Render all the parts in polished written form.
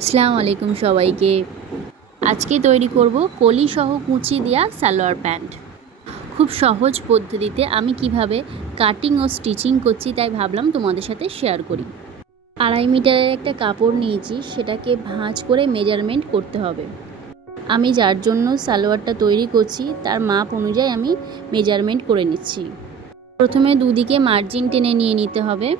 আসসালামু আলাইকুম সবাইকে। আজকে তৈরি করব কলি সহ কুচি দেওয়া সালোয়ার প্যান্ট। খুব সহজ পদ্ধতিতে আমি কিভাবে কাটিং ও স্টিচিং করছি তাই ভাবলাম তোমাদের সাথে শেয়ার করি। 2.5 মিটারের একটা কাপড় নিয়েছি, সেটাকে ভাঁজ করে মেজারমেন্ট করতে হবে। আমি যার জন্য সালোয়ারটা তৈরি করছি তার মাপ অনুযায়ী আমি মেজারমেন্ট করে নিচ্ছি। প্রথমে দুদিকে মার্জিন টেনে নিয়ে নিতে হবে।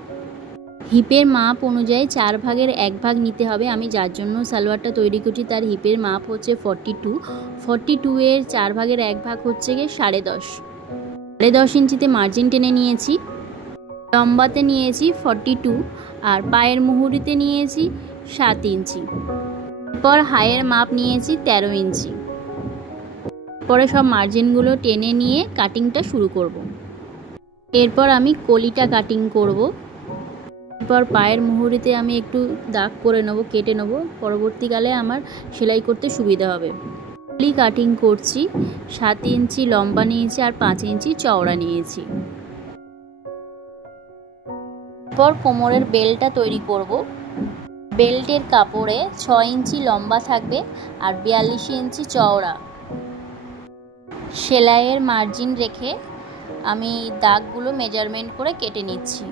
হিপের মাপ অনুযায়ী 4 ভাগের 1 ভাগ নিতে হবে। আমি যার জন্য সালোয়ারটা তৈরি করছি তার হিপের মাপ হচ্ছে 42 এর 4 ভাগের 1 ভাগ হচ্ছে গিয়ে 10.5 ইঞ্চিতে মার্জিন টেনে নিয়েছি। লম্বাতে নিয়েছি 42 আর পায়ের মুহুরিতে নিয়েছি 7 ইঞ্চি। এরপর হাইয়ের মাপ নিয়েছি 13 ইঞ্চি। পরে সব মার্জিনগুলো টেনে নিয়ে কাটিংটা শুরু করব। এরপর আমি কলিটা কাটিং করব। এরপর পায়ের মুহুরিতে আমি একটু দাগ করে নেব, কেটে নেব, পরবর্তীকালে আমার সেলাই করতে সুবিধা হবে। কলি কাটিং করছি। 7 ইঞ্চি লম্বা নিয়েছি আর 5 ইঞ্চি চওড়া নিয়েছি। এরপর কোমরের বেল্টটা তৈরি করব। বেল্টের কাপড়ে 6 ইঞ্চি লম্বা থাকবে আর 42 ইঞ্চি চওড়া। সেলাইয়ের মার্জিন রেখে আমি দাগগুলো মেজারমেন্ট করে কেটে নিচ্ছি।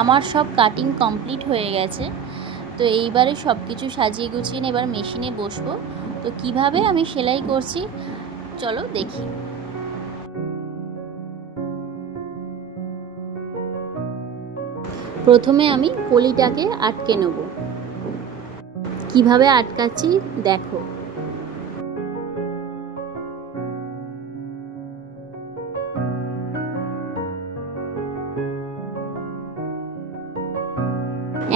আমার সব কাটিং কমপ্লিট হয়ে গেছে। তো এইবারে সব কিছু সাজিয়ে গুছিয়ে এবার মেশিনে বসবো। তো কিভাবে আমি সেলাই করছি চলো দেখি। প্রথমে আমি কলিটাকে আটকে নেব। কিভাবে আটকাচ্ছি দেখো।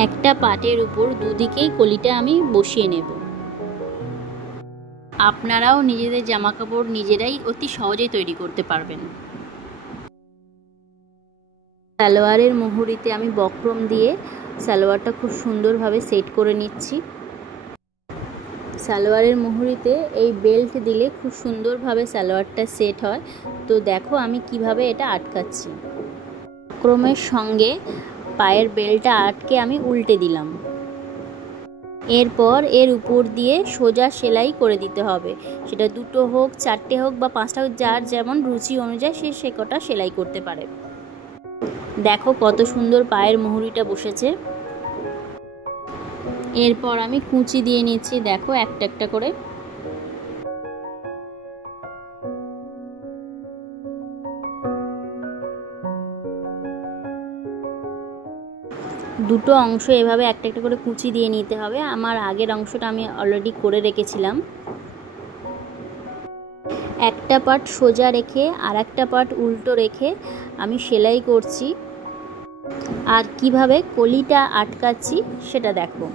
একটা পাটের উপর দুদিকেই কলিটা আমি বসিয়ে নেব। আপনারাও নিজেদের জামা কাপড় নিজেরাই অতি সহজেই তৈরি করতে পারবেন। সালোয়ারের মুহুরিতে আমি বক্রম দিয়ে সালোয়ারটা খুব সুন্দরভাবে সেট করে নিচ্ছি। সালোয়ারের মুহুরিতে এই বেল্ট দিলে খুব সুন্দরভাবে সালোয়ারটা সেট হয়। তো দেখো আমি কিভাবে এটা আটকাচ্ছি। বক্রমের সঙ্গে পায়ের বেল্টটা আটকে আমি উল্টে দিলাম। এরপর এর উপর দিয়ে সোজা সেলাই করে দিতে হবে। সেটা 2টো হোক, 4টে হোক বা 5টা হোক, যার যেমন রুচি অনুযায়ী সে কটা সেলাই করতে পারে। দেখো কত সুন্দর পায়ের মুহুরিটা বসেছে। এরপর আমি কুঁচি দিয়ে নিচ্ছি, দেখো একটা একটা করে। দুটো অংশ এভাবে একটা একটা করে কুঁচি দিয়ে নিতে হবে। আমার আগের অংশটা আমি অলরেডি করে রেখেছিলাম। একটা পার্ট সোজা রেখে আর একটা পার্ট উল্টো রেখে আমি সেলাই করছি। আর কিভাবে কলিটা আটকাচ্ছি সেটা দেখো।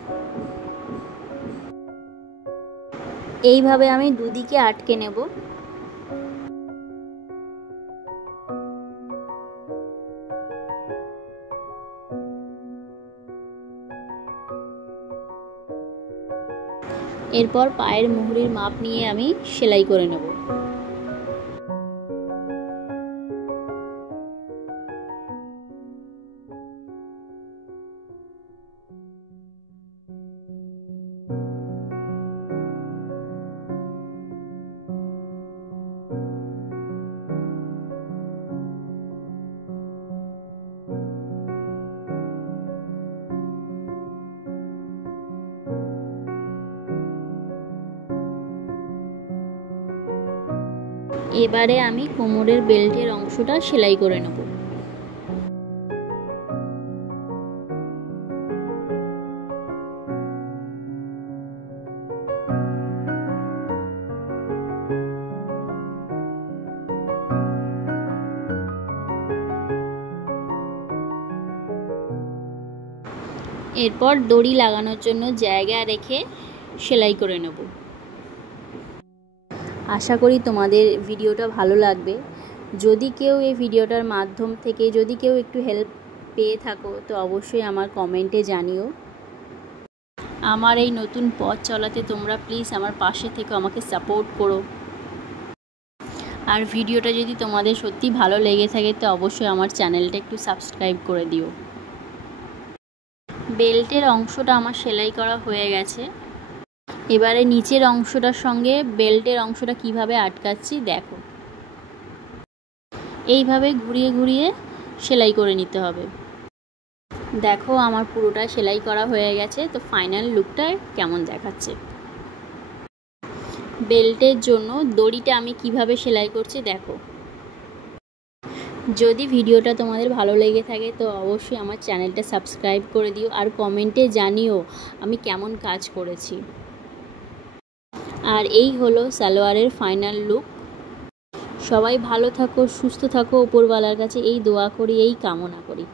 এইভাবে আমি দুদিকে আটকে নেব। এরপর পায়ের মুহুরির মাপ নিয়ে আমি সেলাই করে নেব। এবারে আমি কোমরের বেল্টের অংশটা সেলাই করে নেব। এরপর দড়ি লাগানোর জন্য জায়গা রেখে সেলাই করে নেব। আশা করি তোমাদের ভিডিওটা ভালো লাগবে। যদি কেউ এই ভিডিওটার মাধ্যম থেকে যদি কেউ একটু হেল্প পেয়ে থাকো তো অবশ্যই আমার কমেন্টে জানিও। আমার এই নতুন পথ চলাতে তোমরা প্লিজ আমার পাশে থেকে আমাকে সাপোর্ট করো। আর ভিডিওটা যদি তোমাদের সত্যি ভালো লেগে থাকে তো অবশ্যই আমার চ্যানেলটা একটু সাবস্ক্রাইব করে দিও। বেল্টের অংশটা আমার সেলাই করা হয়ে গেছে। এবারে নিচের অংশটার সঙ্গে বেল্টের অংশটা কিভাবে আটকাচ্ছি দেখো। এইভাবে ঘুরিয়ে ঘুরিয়ে সেলাই করে নিতে হবে। দেখো আমার পুরোটা সেলাই করা হয়ে গেছে। তো ফাইনাল লুকটা কেমন দেখাচ্ছে। বেল্টের জন্য দড়িটা আমি কিভাবে সেলাই করছি দেখো। যদি ভিডিওটা তোমাদের ভালো লেগে থাকে তো অবশ্যই আমার চ্যানেলটা সাবস্ক্রাইব করে দিও, আর কমেন্টে জানিও আমি কেমন কাজ করেছি। আর এই হলো সালোয়ারের ফাইনাল লুক। সবাই ভালো থাকো, সুস্থ থাকো, উপরওয়ালার কাছে এই দোয়া করি, এই কামনা করি।